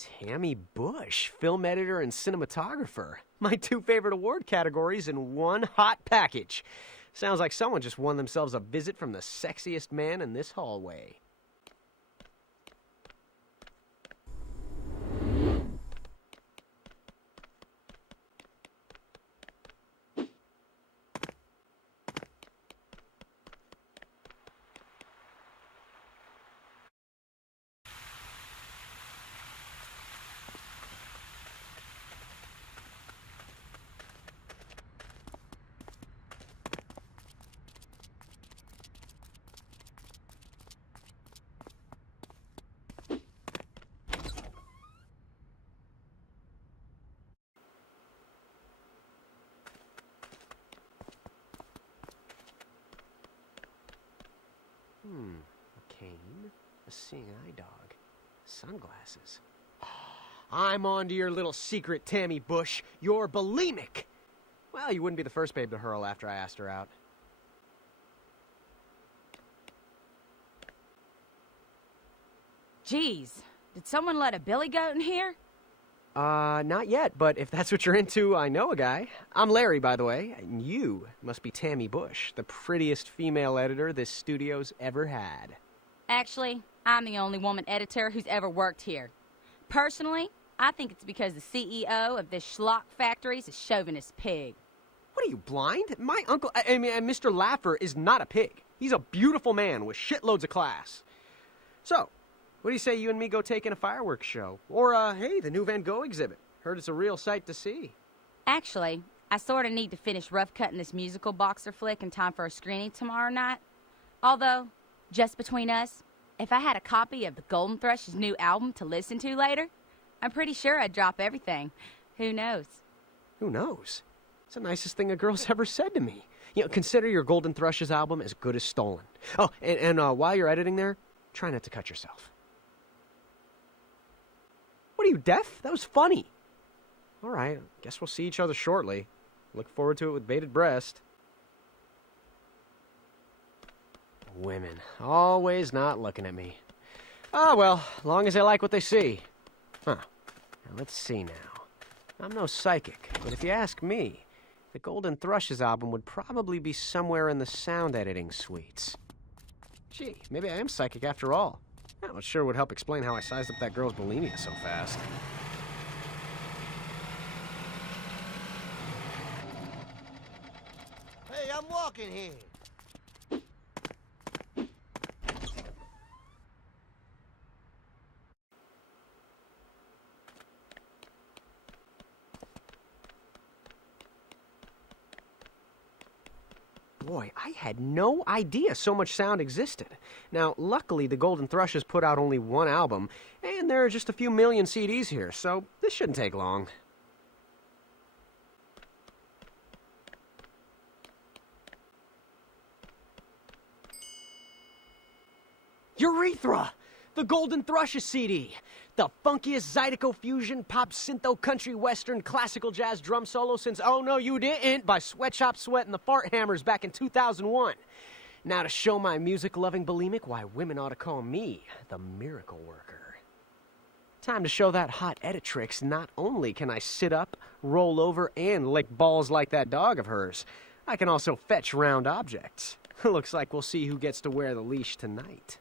Tammy Bush, film editor and cinematographer. My two favorite award categories in one hot package. Sounds like someone just won themselves a visit from the sexiest man in this hallway. A cane, a seeing eye dog, sunglasses. I'm on to your little secret, Tammy Bush. You're bulimic. Well, you wouldn't be the first babe to hurl after I asked her out. Geez, did someone let a billy goat in here? Not yet, but if that's what you're into, I know a guy. I'm Larry, by the way, and you must be Tammy Bush, the prettiest female editor this studio's ever had. Actually, I'm the only woman editor who's ever worked here. Personally, I think it's because the CEO of this schlock factory's a chauvinist pig. What are you, blind? My uncle, Mr. Laffer is not a pig. He's a beautiful man with shitloads of class. So, what do you say you and me go take in a fireworks show? Or, hey, the new Van Gogh exhibit. Heard it's a real sight to see. Actually, I sort of need to finish rough cutting this musical boxer flick in time for a screening tomorrow night. Although, just between us, if I had a copy of the Golden Thrush's new album to listen to later, I'm pretty sure I'd drop everything. Who knows? Who knows? It's the nicest thing a girl's ever said to me. You know, consider your Golden Thrush's album as good as stolen. Oh, and while you're editing there, try not to cut yourself. What are you, deaf? That was funny. All right, guess we'll see each other shortly. Look forward to it with bated breath. Women, always not looking at me. Ah, well, long as they like what they see. Huh. Now, let's see now. I'm no psychic, but if you ask me, the Golden Thrushes album would probably be somewhere in the sound editing suites. Gee, maybe I am psychic after all. Well, it sure would help explain how I sized up that girl's bulimia so fast. Hey, I'm walking here. Boy, I had no idea so much sound existed. Now, luckily, the Golden Thrushes put out only one album, and there are just a few million CDs here, so this shouldn't take long. Urethra! The Golden Thrushes CD! The funkiest Zydeco fusion, pop, syntho, country, western, classical jazz drum solo since Oh No You Didn't by Sweatshop Sweat and the Fart Hammers back in 2001. Now to show my music-loving bulimic why women ought to call me the miracle worker. Time to show that hot editrix not only can I sit up, roll over, and lick balls like that dog of hers, I can also fetch round objects. Looks like we'll see who gets to wear the leash tonight.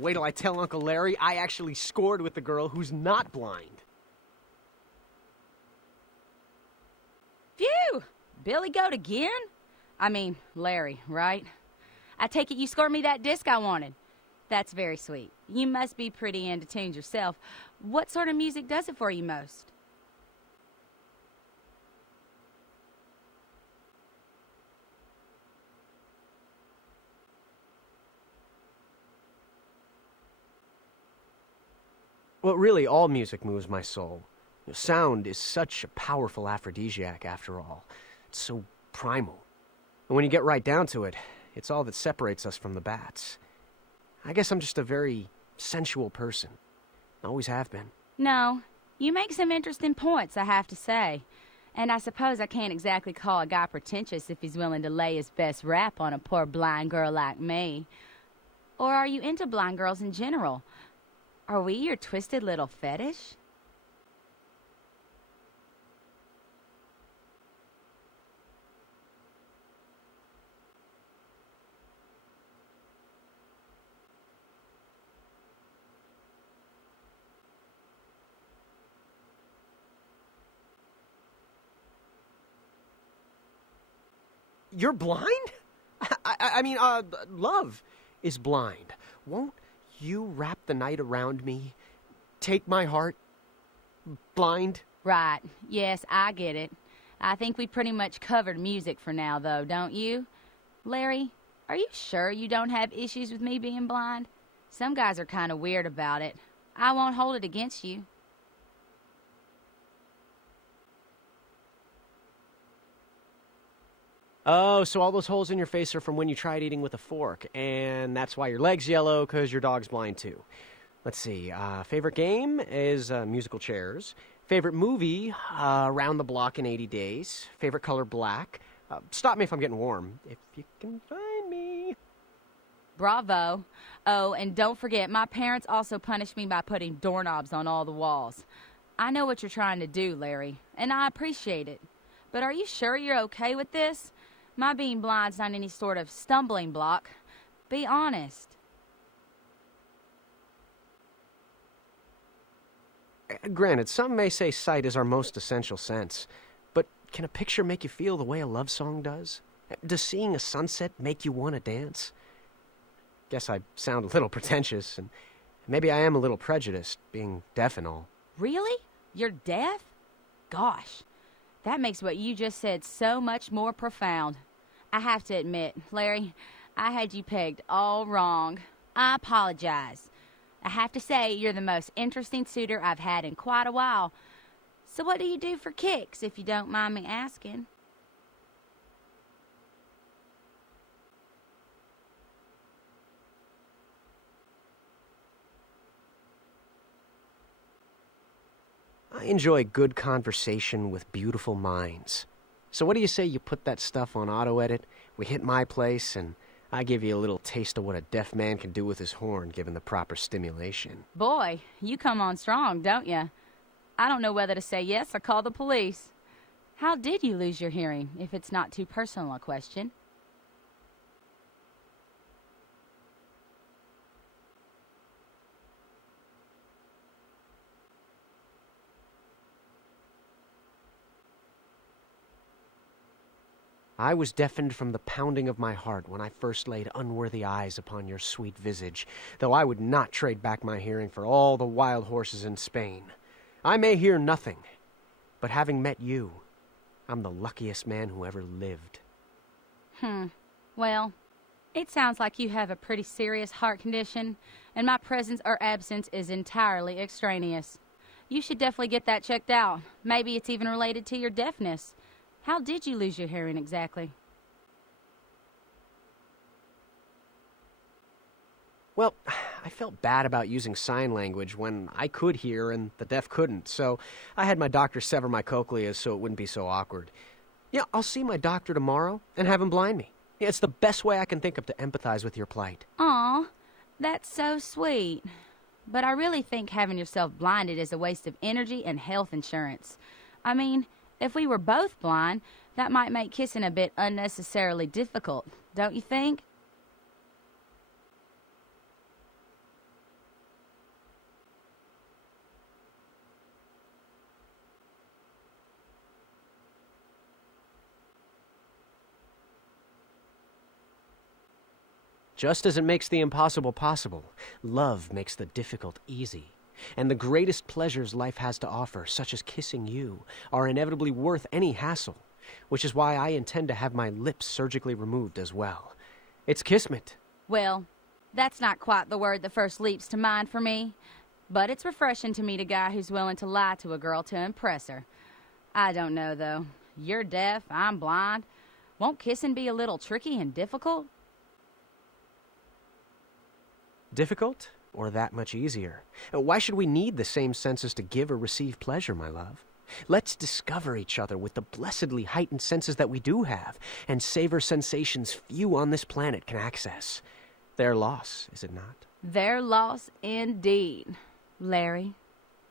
Wait till I tell Uncle Larry I actually scored with the girl who's not blind. Phew! Billy Goat again? I mean, Larry, right? I take it you scored me that disc I wanted. That's very sweet. You must be pretty into tunes yourself. What sort of music does it for you most? Well, really, all music moves my soul. Sound is such a powerful aphrodisiac, after all. It's so primal. And when you get right down to it, it's all that separates us from the bats. I guess I'm just a very sensual person. Always have been. No, you make some interesting points, I have to say. And I suppose I can't exactly call a guy pretentious if he's willing to lay his best rap on a poor blind girl like me. Or are you into blind girls in general? Are we your twisted little fetish? You're blind? Love is blind. Won't you wrap the night around me? Take my heart? Blind? Right. Yes, I get it. I think we pretty much covered music for now, though, don't you? Larry, are you sure you don't have issues with me being blind? Some guys are kind of weird about it. I won't hold it against you. Oh, so all those holes in your face are from when you tried eating with a fork, and that's why your leg's yellow, because your dog's blind too. Let's see, favorite game is musical chairs. Favorite movie, Around the Block in 80 Days. Favorite color, black. Stop me if I'm getting warm, if you can find me. Bravo. Oh, and don't forget, my parents also punished me by putting doorknobs on all the walls. I know what you're trying to do, Larry, and I appreciate it. But are you sure you're okay with this? My being blind's not any sort of stumbling block. Be honest. Granted, some may say sight is our most essential sense, but can a picture make you feel the way a love song does? Does seeing a sunset make you want to dance? Guess I sound a little pretentious, and maybe I am a little prejudiced, being deaf and all. Really? You're deaf? Gosh, that makes what you just said so much more profound. I have to admit, Larry, I had you pegged all wrong. I apologize. I have to say, you're the most interesting suitor I've had in quite a while. So what do you do for kicks, if you don't mind me asking? I enjoy good conversation with beautiful minds. So what do you say you put that stuff on auto-edit, we hit my place, and I give you a little taste of what a deaf man can do with his horn given the proper stimulation. Boy, you come on strong, don't you? I don't know whether to say yes or call the police. How did you lose your hearing, if it's not too personal a question? I was deafened from the pounding of my heart when I first laid unworthy eyes upon your sweet visage, though I would not trade back my hearing for all the wild horses in Spain. I may hear nothing, but having met you, I'm the luckiest man who ever lived. Well, it sounds like you have a pretty serious heart condition, and my presence or absence is entirely extraneous. You should definitely get that checked out. Maybe it's even related to your deafness. How did you lose your hearing exactly? Well, I felt bad about using sign language when I could hear and the deaf couldn't, so I had my doctor sever my cochleas so it wouldn't be so awkward. Yeah, I'll see my doctor tomorrow and have him blind me. Yeah, it's the best way I can think of to empathize with your plight. Aw, that's so sweet. But I really think having yourself blinded is a waste of energy and health insurance. I mean, if we were both blind, that might make kissing a bit unnecessarily difficult, don't you think? Just as it makes the impossible possible, love makes the difficult easy. And the greatest pleasures life has to offer, such as kissing you, are inevitably worth any hassle, which is why I intend to have my lips surgically removed as well. It's kismet. Well, that's not quite the word that first leaps to mind for me. But it's refreshing to meet a guy who's willing to lie to a girl to impress her. I don't know, though. You're deaf, I'm blind. Won't kissing be a little tricky and difficult? Difficult? Or that much easier? Why should we need the same senses to give or receive pleasure, my love? Let's discover each other with the blessedly heightened senses that we do have, and savor sensations few on this planet can access. Their loss, is it not? Their loss indeed. Larry,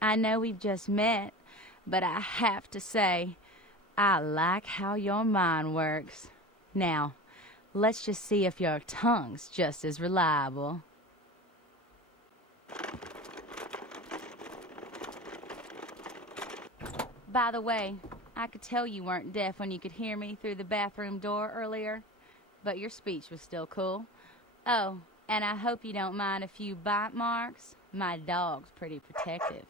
I know we've just met, but I have to say, I like how your mind works. Now, let's just see if your tongue's just as reliable. By the way, I could tell you weren't deaf when you could hear me through the bathroom door earlier, but your speech was still cool. Oh, and I hope you don't mind a few bite marks. My dog's pretty protective.